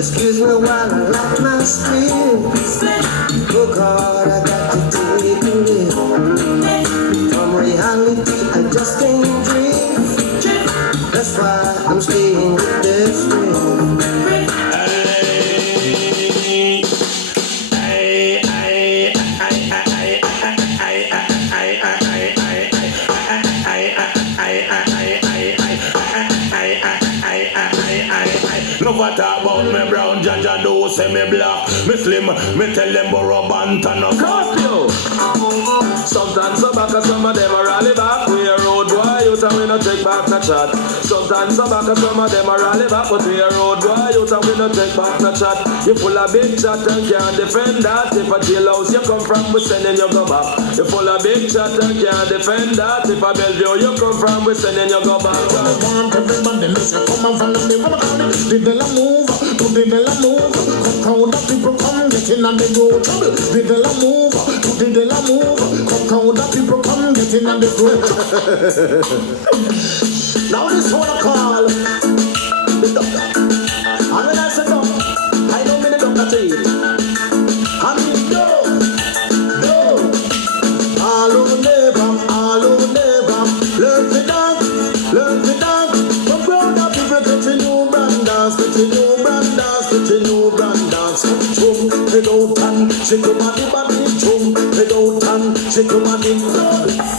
Excuse me while I light my split. Look hard, I got to take a lift. From reality, I just can't drift. That's why I'm staying with this ring. No matter about me brown, Jaja do say me black. Me slim, me tell them borrow bant and no curfew. Sometimes I'm back and some of them are rally back. We a road boy, you tell we no take back no chat. Sometimes I'm back and some of them are rally back. But we a road boy, you tell we no take back no chat. You full of big chat and can't defend that. If a jailhouse you come from, we sending you go back. You full of big chat and can't defend that. If a Bellevue you come from, we sending you go back. Everybody listen, come on from the river. The Bella move, to the Bella move. Come the people come get in and they go trouble. The Bella move, to the Bella move. Come the people come get in and they go. Now this one I call the doctor. And when I say doctor, I don't mean the doctor to you. I mean no. All who never, learn the dance, Come ground up people get a new brand dance, Chum, head out and shake your body, chum, head out and shake your body.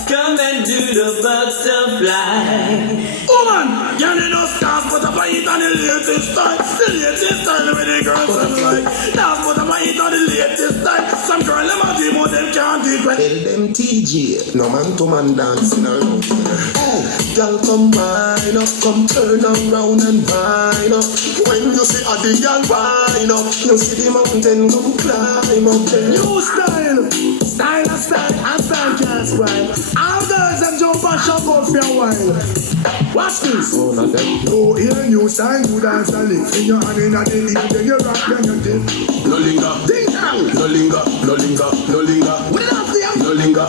Come and do the butterfly. Oh man, you need no stars, but I it on the latest style. The latest style with the girls I'm like. Stars, but I it on the latest style. Some girl them a dream, but them can't do it. Tell them TJ, no man to man dancing around. Oh, girl come wine up, come turn around and wine up. When you see a the girl wine up, you see the mountain come climb up. New style, and style can't spoil. All girls them jump and shove out for a while. Watch this. Oh, not that. Oh, here new style, you dance and lift. In your hand in the ear, then you rock, then you dip. No linger, Ding dong. no linger. What it up for you? No linger.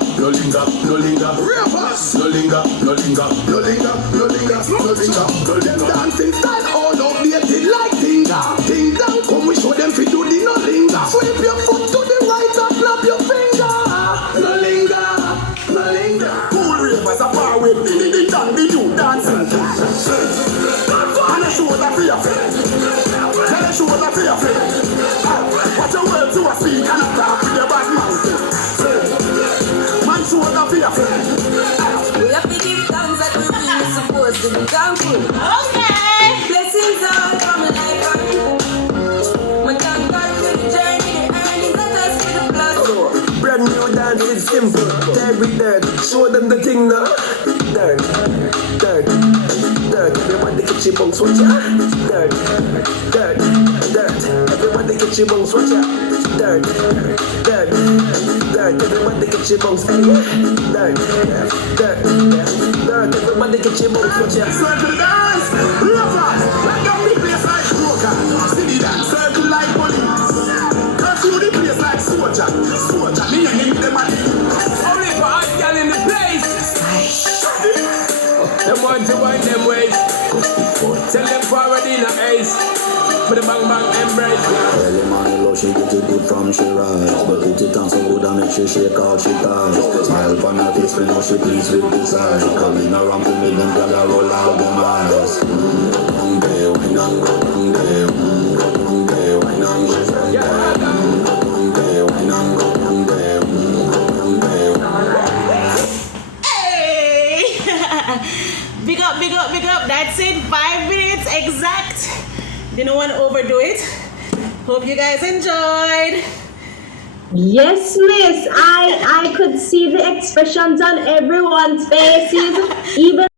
Real fast. No linger. Them dancing style all updated like tinga. Ding dong, come we show them fi do the no linger. Sweep your foot to the right and clap your finger. No linger. Cool ravers are far away. Ding dong, the new dancing. And a shoulder for your face. Tell a shoulder for your face. Watch your words to a speak and talk with your bad mouth. Man shoulder for your face. We have to give thanks that we're really supposed to be thankful. Okay. Blessings all from life and my thank God for the journey, the earnings that us for the blood. Brand new dance is simple. Tag with dirt, show them the thing now. Dirt. Everybody get your bones, watch ya. Dirt. Everybody get your bones, watch ya. Dirt. Everybody get your bones, dirt. Everybody get your bones, watch ya. Circle dance, ravers, like down the place like smoker. See the dance, circle like police. Curfew the place like soldier. Me and him them at the Only for hot girl in the place. Them want to wind them ways. Tell them forward in a ace. With the bang bang embrace. Early morning love, she get it good from she rise. But it it on so good and make she shake out she ties. Smile upon her face, we know she pleased with this eyes. Coming around to me, them girl a roll out them eyes. Down there, wine and go down there. Go down there, wine and go down there. Go down there, wine and go down there. Go down there. Hey! Big up, big up, big up. That's it. 5 minutes exact. Didn't want to overdo it. Hope you guys enjoyed. Yes, miss. I could see the expressions on everyone's faces, even